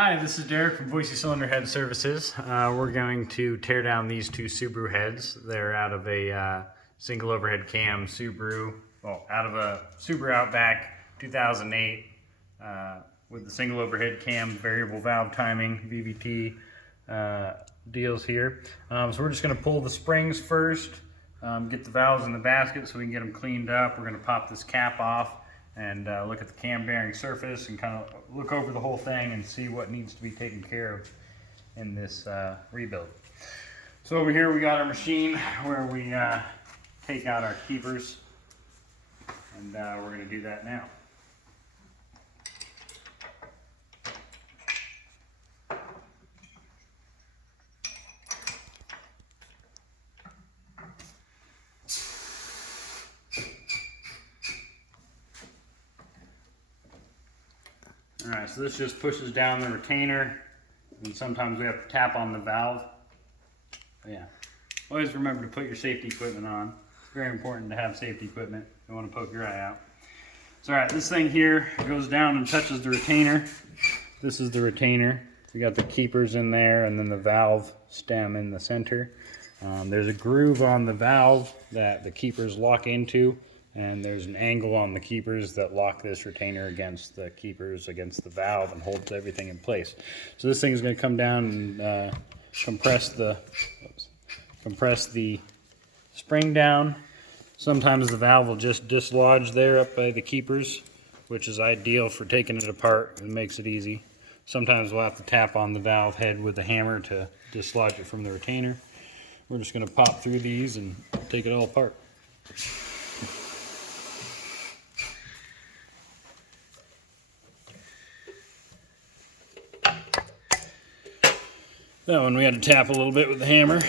Hi, this is Derek from Boise Cylinder Head Services. We're going to tear down these two Subaru heads. They're out of a single overhead cam Subaru, out of a Subaru Outback 2008 with the single overhead cam, variable valve timing, VVT deals here. So we're just going to pull the springs first, get the valves in the basket so we can get them cleaned up. We're going to pop this cap off and look at the cam bearing surface and kind of look over the whole thing and see what needs to be taken care of in this rebuild. So over here we got our machine where we take out our keepers, and we're going to do that now. Alright, so this just pushes down the retainer, and sometimes we have to tap on the valve. But yeah, always remember to put your safety equipment on. It's very important to have safety equipment. You don't want to poke your eye out. So alright, this thing here goes down and touches the retainer. This is the retainer. We got the keepers in there and then the valve stem in the center. There's a groove on the valve that the keepers lock into, and there's an angle on the keepers that lock this retainer against the keepers, against the valve, and holds everything in place. So this thing is going to come down and compress the spring down. Sometimes the valve will just dislodge there up by the keepers, which is ideal for taking it apart. It makes it easy. Sometimes we'll have to tap on the valve head with a hammer to dislodge it from the retainer. We're just going to pop through these and take it all apart. That one we had to tap a little bit with the hammer,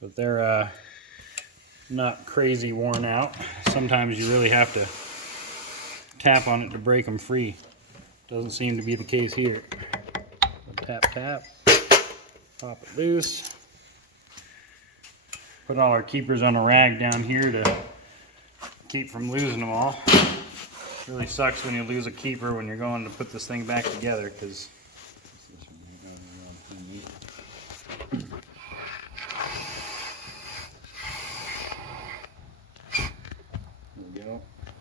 but they're not crazy worn out. Sometimes you really have to tap on it to break them free. Doesn't seem to be the case here. Tap, tap, pop it loose. Put all our keepers on a rag down here to keep from losing them all. It really sucks when you lose a keeper when you're going to put this thing back together, because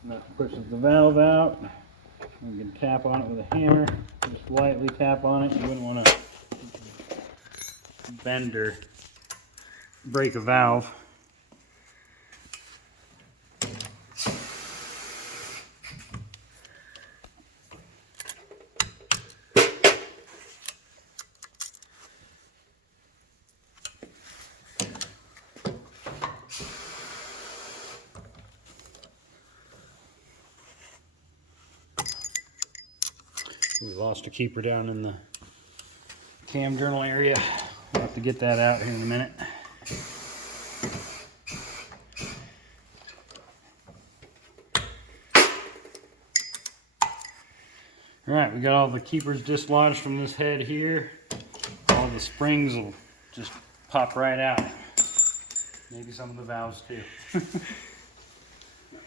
that pushes the valve out. We can tap on it with a hammer. Just lightly tap on it. You wouldn't want to bend or break a valve. We lost a keeper down in the cam journal area. We'll have to get that out here in a minute. Alright, we got all the keepers dislodged from this head here. All the springs will just pop right out. Maybe some of the valves too.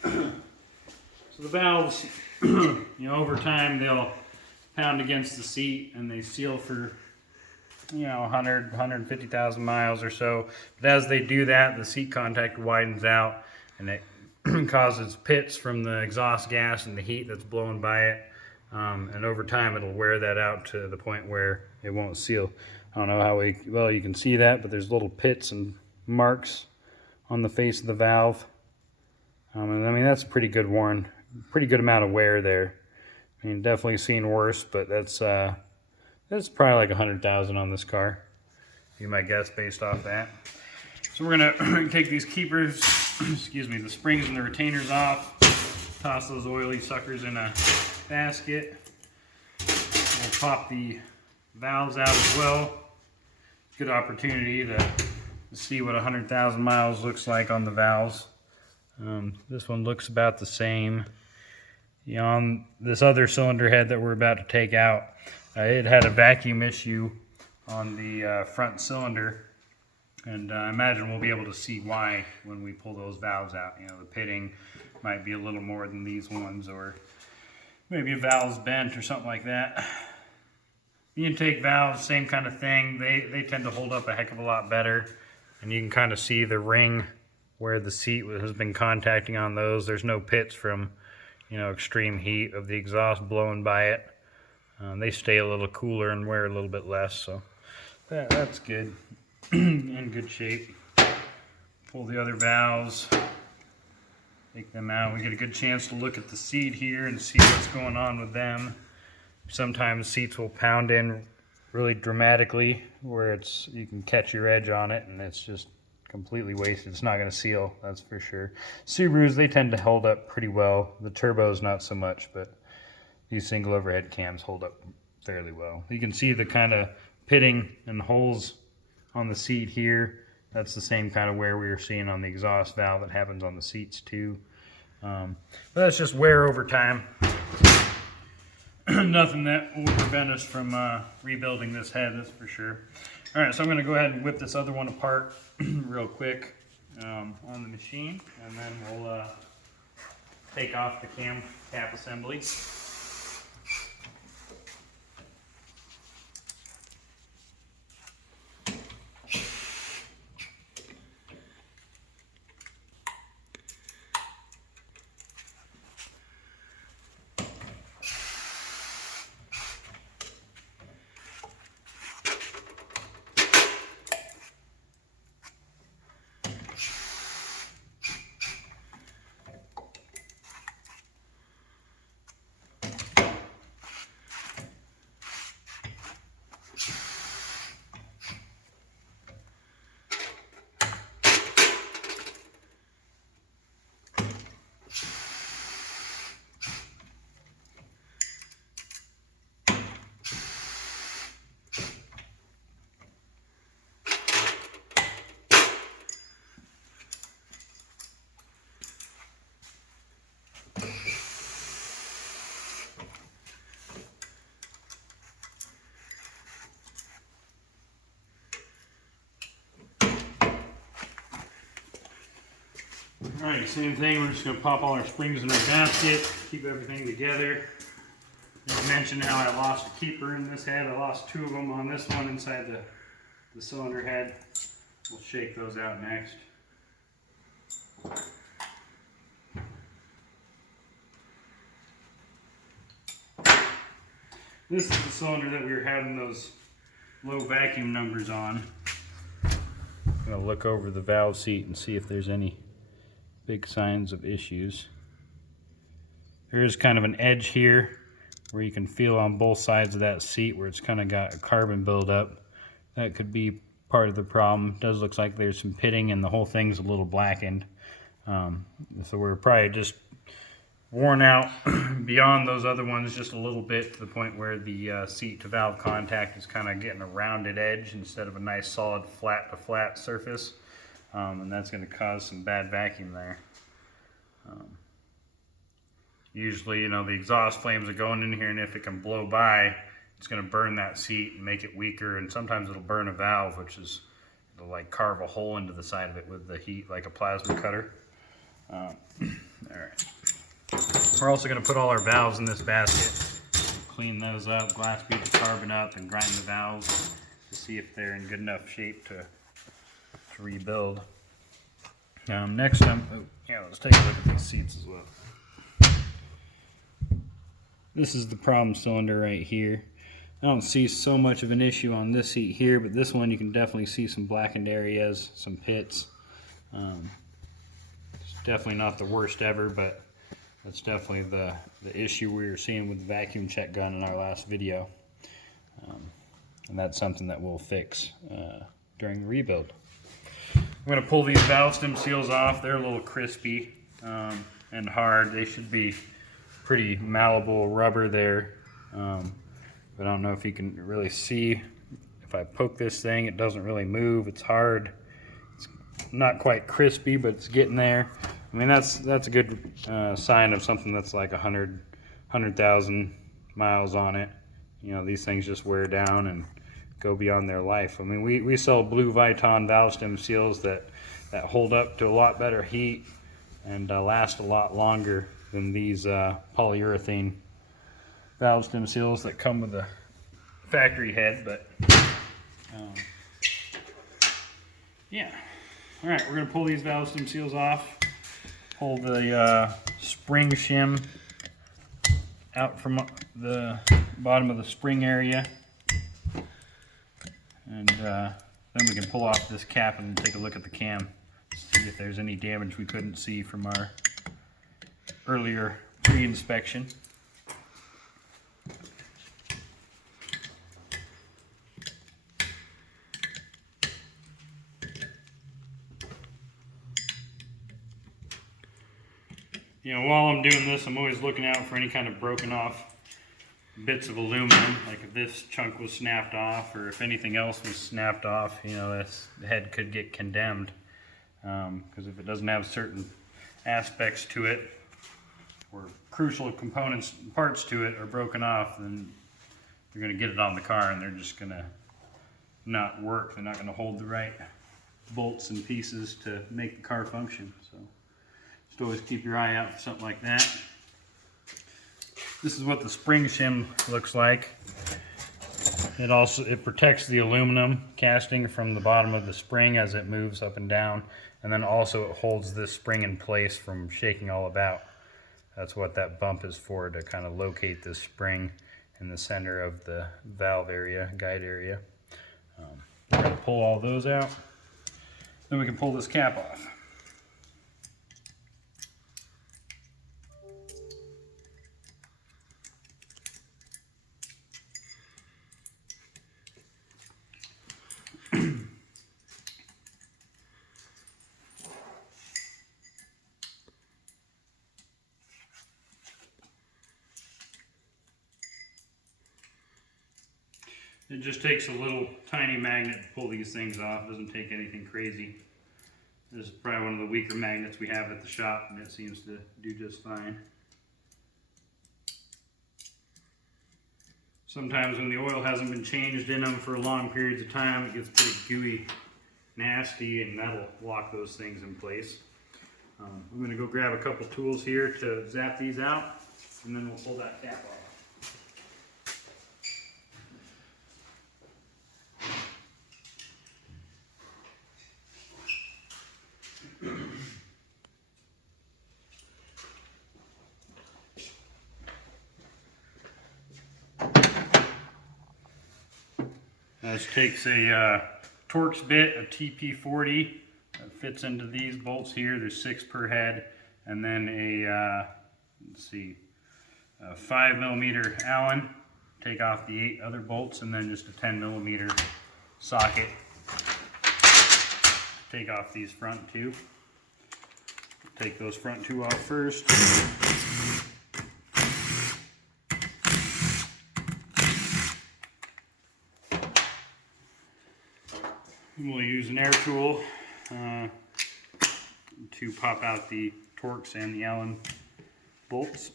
So the valves, over time they'll pound against the seat and they seal for 150,000 miles or so. But as they do that, the seat contact widens out and it causes pits from the exhaust gas and the heat that's blowing by it. And over time it'll wear that out to the point where it won't seal. I don't know how well you can see that, but there's little pits and marks on the face of the valve. And I mean, that's pretty good amount of wear there. I mean, definitely seen worse, but that's probably like 100,000 on this car. Be my guess based off that. So we're gonna take these keepers, the springs and the retainers off, toss those oily suckers in a basket. We'll pop the valves out as well. Good opportunity to see what 100,000 miles looks like on the valves. This one looks about the same. On this other cylinder head that we're about to take out, it had a vacuum issue on the front cylinder, and I imagine we'll be able to see why when we pull those valves out. The pitting might be a little more than these ones, or maybe a valve's bent or something like that. The intake valves, same kind of thing. They tend to hold up a heck of a lot better. And you can kind of see the ring where the seat has been contacting on those. There's no pits from, extreme heat of the exhaust blowing by it. They stay a little cooler and wear a little bit less, so that's good. In good shape. Pull the other valves, take them out. We get a good chance to look at the seat here and see what's going on with them. Sometimes seats will pound in really dramatically where you can catch your edge on it and it's just completely wasted. It's not going to seal, that's for sure. Subarus, they tend to hold up pretty well. The turbos not so much, but these single overhead cams hold up fairly well. You can see the kind of pitting and holes on the seat here. That's the same kind of wear we were seeing on the exhaust valve that happens on the seats too. But that's just wear over time. Nothing that will prevent us from rebuilding this head, that's for sure. All right, so I'm going to go ahead and whip this other one apart real quick on the machine, and then we'll take off the cam cap assembly. Alright, same thing, we're just going to pop all our springs in our basket, keep everything together. I mentioned how I lost a keeper in this head. I lost 2 of them on this one inside the cylinder head. We'll shake those out next. This is the cylinder that we were having those low vacuum numbers on. I'm going to look over the valve seat and see if there's any big signs of issues. There is kind of an edge here where you can feel on both sides of that seat where it's kind of got a carbon buildup. That could be part of the problem. It does look like there's some pitting and the whole thing's a little blackened. So we're probably just worn out beyond those other ones just a little bit, to the point where the seat to valve contact is kind of getting a rounded edge instead of a nice solid flat to flat surface. And that's going to cause some bad vacuum there. Usually, the exhaust flames are going in here, and if it can blow by, it's going to burn that seat and make it weaker, and sometimes it'll burn a valve, it'll like carve a hole into the side of it with the heat like a plasma cutter. Alright. We're also going to put all our valves in this basket, clean those up, glass bead the carbon up, and grind the valves to see if they're in good enough shape to rebuild. Next let's take a look at these seats as well. This is the problem cylinder right here. I don't see so much of an issue on this seat here, but this one you can definitely see some blackened areas, some pits. It's definitely not the worst ever, but that's definitely the issue we were seeing with the vacuum check gun in our last video. And that's something that we'll fix during the rebuild. I'm going to pull these valve stem seals off. They're a little crispy and hard. They should be pretty malleable rubber there. But I don't know if you can really see. If I poke this thing, it doesn't really move. It's hard. It's not quite crispy, but it's getting there. I mean, that's a good sign of something that's like 100,000 miles on it. These things just wear down and go beyond their life. I mean, we sell blue Viton valve stem seals that hold up to a lot better heat and last a lot longer than these polyurethane valve stem seals that come with a factory head, but yeah. All right, we're gonna pull these valve stem seals off. Pull the spring shim out from the bottom of the spring area, and then we can pull off this cap and take a look at the cam, see if there's any damage we couldn't see from our earlier pre-inspection. You know, while I'm doing this, I'm always looking out for any kind of broken off bits of aluminum, like if this chunk was snapped off or if anything else was snapped off, you know, this head could get condemned. Because if it doesn't have certain aspects to it or crucial components, parts to it are broken off, then you're going to get it on the car and they're just going to not work. They're not going to hold the right bolts and pieces to make the car function. So just always keep your eye out for something like that. This is what the spring shim looks like. It protects the aluminum casting from the bottom of the spring as it moves up and down, and then also it holds this spring in place from shaking all about. That's what that bump is for, to kind of locate this spring in the center of the valve area, guide area. We're going to pull all those out. Then we can pull this cap off. It just takes a little tiny magnet to pull these things off. It doesn't take anything crazy. This is probably one of the weaker magnets we have at the shop, and it seems to do just fine. Sometimes when the oil hasn't been changed in them for long periods of time, it gets pretty gooey, nasty, and that'll lock those things in place. I'm going to go grab a couple tools here to zap these out, and then we'll pull that cap off. This takes a Torx bit, a TP40 that fits into these bolts here. There's 6 per head, and then a a 5mm Allen. Take off the 8 other bolts, and then just a 10mm socket. Take off these front 2. Take those front 2 off first. We'll use an air tool to pop out the Torx and the Allen bolts.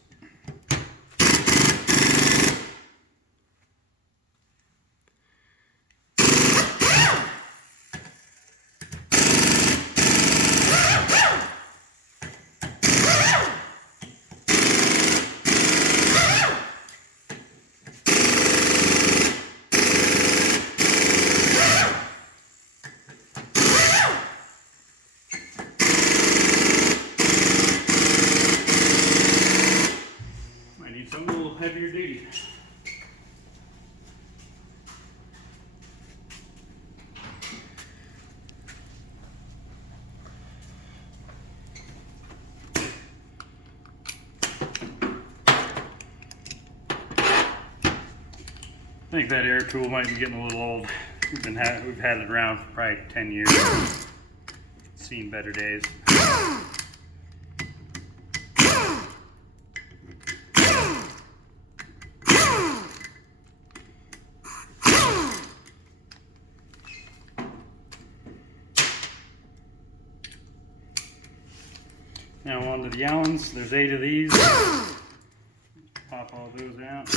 Heavier duty. I think that air tool might be getting a little old. We've had it around for probably 10 years. Seen better days. Now on to the Allens. There's 8 of these. Pop all those out.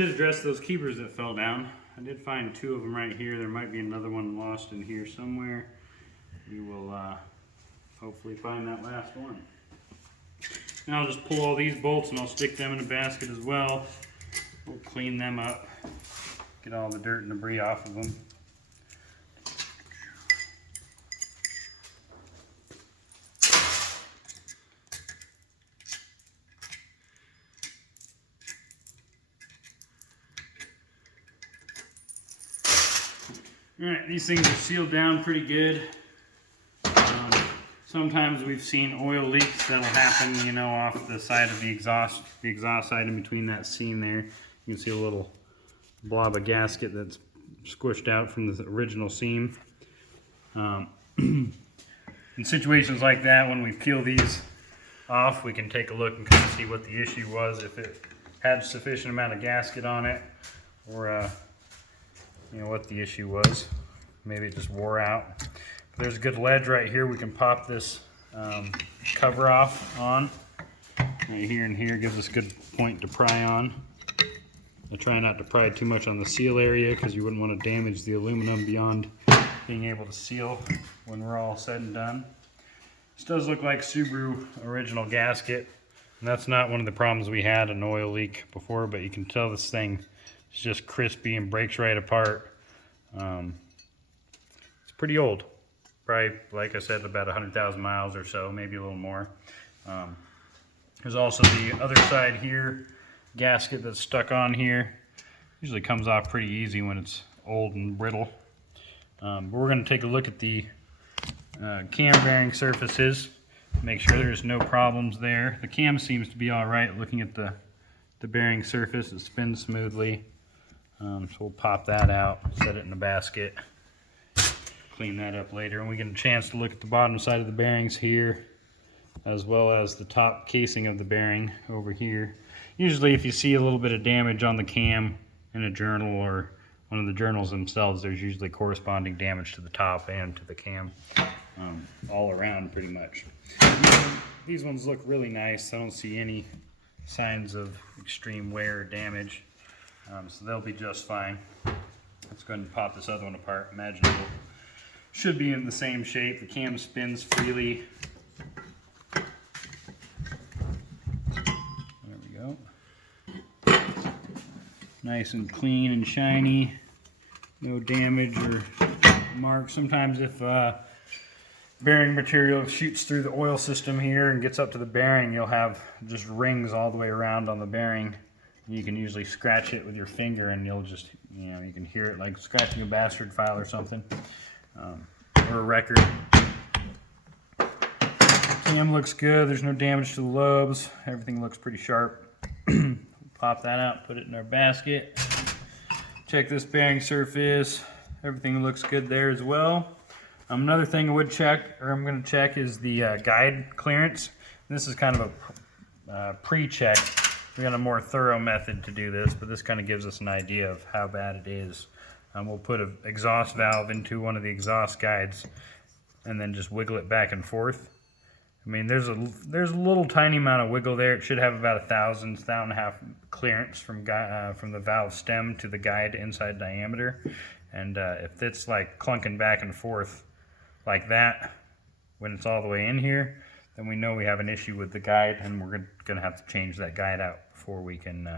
did address those keepers that fell down. I did find 2 of them right here. There might be another one lost in here somewhere. We will hopefully find that last one. Now I'll just pull all these bolts and I'll stick them in a basket as well. We'll clean them up, get all the dirt and debris off of them. Alright, these things are sealed down pretty good. Sometimes we've seen oil leaks that'll happen, you know, off the side of the exhaust side in between that seam there. You can see a little blob of gasket that's squished out from the original seam. In situations like that, when we peel these off, we can take a look and kind of see what the issue was, if it had sufficient amount of gasket on it, or you know, what the issue was. Maybe it just wore out. But there's a good ledge right here. We can pop this cover off on. Right here and here gives us a good point to pry on. I try not to pry too much on the seal area because you wouldn't want to damage the aluminum beyond being able to seal when we're all said and done. This does look like Subaru original gasket, and that's not one of the problems we had, an oil leak before, but you can tell this thing is just crispy and breaks right apart. It's pretty old, probably, like I said, about 100,000 miles or so, maybe a little more. There's also the other side here, gasket that's stuck on here. Usually comes off pretty easy when it's old and brittle. But we're going to take a look at the cam bearing surfaces, make sure there's no problems there. The cam seems to be all right. Looking at the bearing surface, it spins smoothly. So we'll pop that out, set it in a basket, clean that up later, and we get a chance to look at the bottom side of the bearings here, as well as the top casing of the bearing over here. Usually if you see a little bit of damage on the cam in a journal or one of the journals themselves, there's usually corresponding damage to the top and to the cam, all around pretty much. These ones look really nice. I don't see any signs of extreme wear or damage, so they'll be just fine. Let's go ahead and pop this other one apart. Imagine it should be in the same shape. The cam spins freely. There we go. Nice and clean and shiny. No damage or marks. Sometimes if bearing material shoots through the oil system here and gets up to the bearing, you'll have just rings all the way around on the bearing. You can usually scratch it with your finger and you'll just, you know, you can hear it like scratching a bastard file or something, or a record. Cam looks good. There's no damage to the lobes. Everything looks pretty sharp. Pop that out, put it in our basket. Check this bearing surface. Everything looks good there as well. Another thing I would check, or I'm going to check, is the guide clearance. This is kind of a pre-check. We got a more thorough method to do this, but this kind of gives us an idea of how bad it is. We'll put an exhaust valve into one of the exhaust guides and then just wiggle it back and forth. I mean, there's a little tiny amount of wiggle there. It should have about 1,000–1,500 clearance from the valve stem to the guide inside diameter. And if it's like clunking back and forth like that when it's all the way in here, then we know we have an issue with the guide, and we're going to have to change that guide out before we can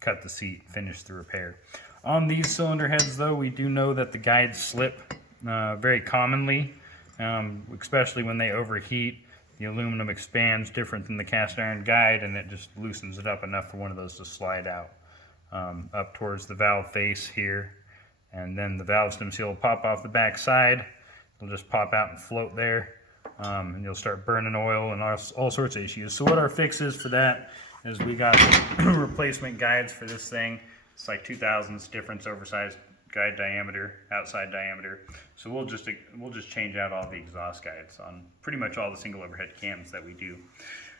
cut the seat, finish the repair. On these cylinder heads, though, we do know that the guides slip very commonly, especially when they overheat. The aluminum expands different than the cast iron guide, and it just loosens it up enough for one of those to slide out up towards the valve face here. And then the valve stem seal will pop off the back side. It'll just pop out and float there, and you'll start burning oil and all sorts of issues. So what our fix is for that is we got replacement guides for this thing. It's like 2/1000 difference, oversized guide diameter, outside diameter. So we'll just change out all the exhaust guides on pretty much all the single overhead cams that we do.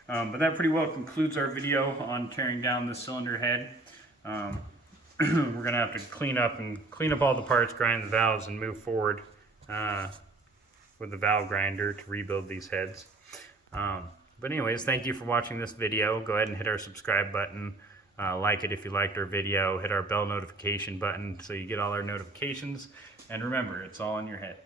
But that pretty well concludes our video on tearing down this cylinder head. We're gonna have to clean up all the parts, grind the valves, and move forward with the valve grinder to rebuild these heads. But anyways, thank you for watching this video. Go ahead and hit our subscribe button. Like it if you liked our video. Hit our bell notification button so you get all our notifications. And remember, it's all in your head.